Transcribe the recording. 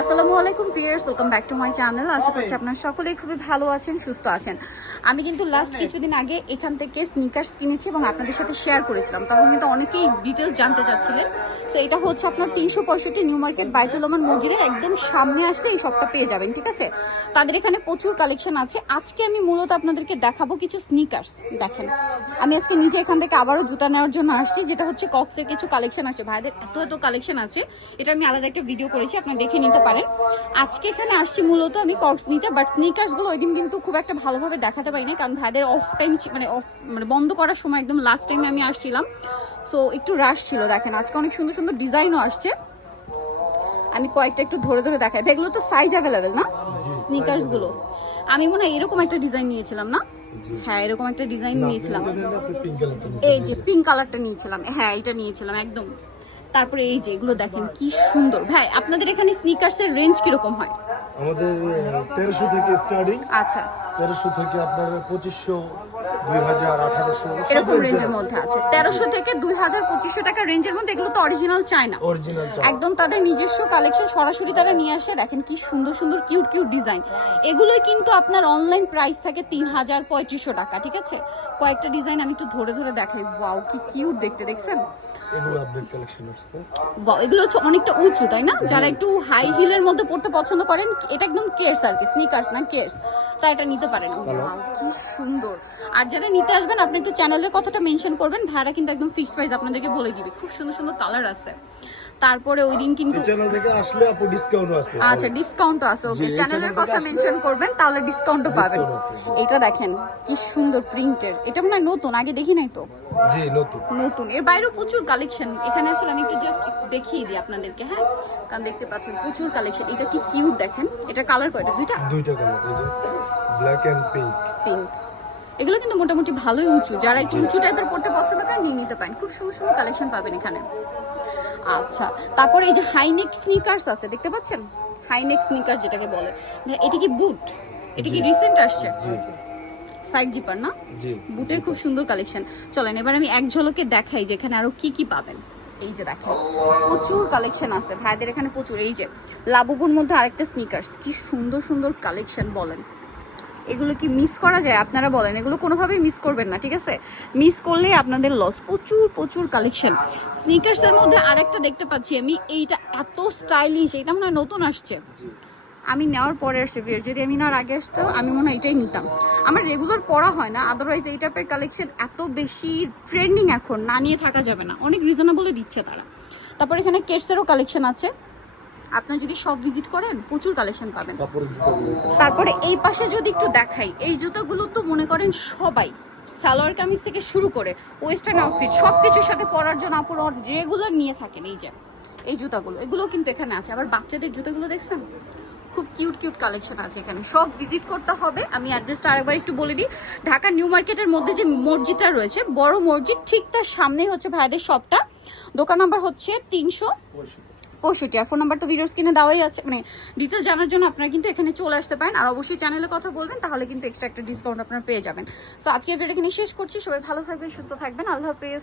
আসসালামু আলাইকুম viewers welcome back to my channel আশা করছি আপনারা সকলেই খুবই ভালো আছেন সুস্থ আছেন। আমি কিন্তু লাস্ট কিছুদিন আগে এখান থেকে স্নিকার্স কিনেছি এবং আপনাদের সাথে শেয়ার করেছিলাম। তখন কিন্তু অনেকেই ডিটেলস জানতে চাচ্ছিলেন। সো এটা হচ্ছে আপনার তিনশো পঁয়ষট্টি নিউ মার্কেট বাইতুল রহমান মসজিদের একদম সামনে আসলে এই সবটা পেয়ে যাবেন ঠিক আছে? তাদের এখানে প্রচুর কালেকশন আছে। আজকে আমি মূলত আপনাদেরকে দেখাবো কিছু স্নিকার্স দেখেন আমি আজকে নিজে এখান থেকে আবারও জুতা নেওয়ার জন্য আসছি যেটা হচ্ছে কক্সের কিছু কালেকশন আছে। ভাইদের এত এত কালেকশন আছে। এটা আমি আলাদা একটা ভিডিও করেছি আপনারা দেখে নিতে পারেন। আজকে এখানে আসছি মূলত আমি কক্স নিতে বাট স্নিকার্সগুলো ওই দিন কিন্তু খুব একটা ভালোভাবে দেখাতে পারি না কারণ ভাইদের অফ টাইম মানে অফ মানে বন্ধ করার সময় একদম লাস্ট টাইমে আমি আসছিলাম। সো একটু রাশ ছিল দেখেন আজকে অনেক সুন্দর সুন্দর ডিজাইনও আসছে। আমি কয়েকটা একটু ধরে ধরে দেখাই। এগুলো তো সাইজ অ্যাভেলেবেল না? স্নিকার্সগুলো আমি মনে হয় এরকম একটা ডিজাইন নিয়েছিলাম না? হ্যাঁ এরকম একটা ডিজাইন নিয়েছিলাম। এই যে পিঙ্ক কালারটা নিয়েছিলাম। হ্যাঁ এটা নিয়েছিলাম একদম। তারপরে এই যে এগুলো দেখেন কি সুন্দর। ভাই আপনাদের এখানে স্নিকার্সের রেঞ্জ কীরকম হয়? আমাদের তেরোশো থেকে স্টার্টিং আচ্ছা। তেরোশো থেকে আপনার পঁচিশশো এরকম রেঞ্জের মধ্যে আছে। তেরোশো থেকে দুই হাজার পঁচিশশো টাকা রেঞ্জের মধ্যে এগুলো তো অরিজিনাল চায় না একদম তাদের নিজস্ব কালেকশন সরাসরি তারা নিয়ে আসে। দেখেন কি সুন্দর সুন্দর কিউট কিউট ডিজাইন এগুলোই কিন্তু আপনার অনলাইন প্রাইস থাকে তিন হাজার পঁয়ত্রিশশো টাকা ঠিক আছে? কয়েকটা ডিজাইন আমি একটু ধরে ধরে দেখাই। ওয়াও কি কিউট দেখতে দেখছেন? এগুলো হচ্ছে অনেকটা উঁচু তাই না? যারা একটু হাই হিলের মধ্যে পড়তে পছন্দ করেন এটা একদম কেয়ার্স আর কি স্নিকার্স না কেয়ার্স তা এটা নিতে পারেন কি সুন্দর। আর যারা নিতে আসবেন আপনি একটু চ্যানেলের কথাটা মেনশন করবেন ভাড়া কিন্তু একদম ফিক্সড প্রাইস আপনাদেরকে বলে দিবে। খুব সুন্দর সুন্দর কালার আছে। তারপরে ওই দিন কিন্তু চ্যানেল থেকে আসলে আপু ডিসকাউন্ট আছে। আচ্ছা ডিসকাউন্টও আছে ওকে চ্যানেলের কথা মেনশন করবেন তাহলে ডিসকাউন্টও পাবেন। এটা দেখেন কি সুন্দর প্রিন্টের এটা মনে হয় নতুন আগে দেখি নাই তো? জি নতুন। নতুন। এর বাইরেও প্রচুর কালেকশন এখানে আসলে আমি একটু জাস্ট দেখিয়ে দিই আপনাদেরকে হ্যাঁ? কারণ দেখতে পাচ্ছেন প্রচুর কালেকশন এটা কি কিউট দেখেন? এটা কালার কয়টা? দুইটা? দুইটা কালার এই যে ব্ল্যাক এন্ড পিঙ্ক পিঙ্ক এগুলো কিন্তু মোটামুটি ভালোই উঁচু। যারা একটু উঁচু টাইপের পড়তে পছন্দ করেন নিয়ে নিতে পারেন। খুব সুন্দর সুন্দর কালেকশন পাবেন এখানে। আচ্ছা তারপরে এই যে হাইনেক স্নিকার্স আছে দেখতে পাচ্ছেন? হাইনেক স্নিকার যেটাকে বলে। এটা কি বুট এটা কি রিসেন্ট আসছে? সাইড জিপার না? বুটের খুব সুন্দর কালেকশন চলেন এবার আমি এক ঝলকে দেখাই যে এখানে আরও কি কি পাবেন। এই যে দেখেন প্রচুর কালেকশন আছে। ভাইদের এখানে প্রচুর। এই যে লাবুবুর মধ্যে আরেকটা স্নিকার্স কি সুন্দর সুন্দর কালেকশন বলেন। এগুলো কি মিস করা যায়? আপনারা বলেন। এগুলো কোনোভাবেই মিস করবেন না, ঠিক আছে? মিস করলে আপনাদের লস প্রচুর প্রচুর কালেকশন স্নিকার্সের মধ্যে আরেকটা দেখতে পাচ্ছি আমি। এইটা এত স্টাইলিশ এটা মনে হয় নতুন আসছে। আমি নেওয়ার পরে আসছে বিয়ের যদি আমি নেওয়ার আগে আসতো, আমি মনে হয় এটাই নিতাম। আমার রেগুলার পড়া হয় না আদারওয়াইজ এই টাইপের কালেকশন এত বেশি ট্রেন্ডিং এখন, না নিয়ে থাকা যাবে না। অনেক রিজনেবলই দিচ্ছে তারা। তারপর এখানে কেটসেরও কালেকশন আছে। আপনার যদি সব ভিজিট করেন প্রচুর কালেকশন পাবেন। তারপরে এই পাশে যদি একটু দেখাই এই জুতোগুলো তো মনে করেন সবাই সালোয়ার কামিজ থেকে শুরু করে ওয়েস্টার্ন আউটফিট সব কিছুর সাথে পরার জন্য আপুরা রেগুলার নিয়ে থাকেন এই যে এই জুতাগুলো। এগুলো কিন্তু এখানে আছে। আবার বাচ্চাদের জুতোগুলো দেখছেন? খুব কিউট কিউট কালেকশন আছে এখানে। সব ভিজিট করতে হবে। আমি অ্যাড্রেসটা আরেকবার একটু বলে দিই। ঢাকা নিউ মার্কেটের মধ্যে যে মসজিদটা রয়েছে বড় মসজিদ ঠিক তার সামনেই হচ্ছে ভাইদের শপটা দোকান নাম্বার হচ্ছে তিনশো পঁয়ষট্টি, আর ফোন নাম্বার তো ভিডিওস স্ক্রিনে দেওয়াই আছে। মানে ডিটেলস জানার জন্য আপনারা কিন্তু এখানে চলে আসতে পারেন। আর অবশ্যই চ্যানেলে কথা বলবেন, তাহলে কিন্তু এক্সট্রা একটা ডিসকাউন্ট আপনারা পেয়ে যাবেন। সো আজকে ভিডিওটা এখানে শেষ করছি। সবাই ভালো থাকবেন, সুস্থ থাকবেন। আল্লাহ হাফেজ।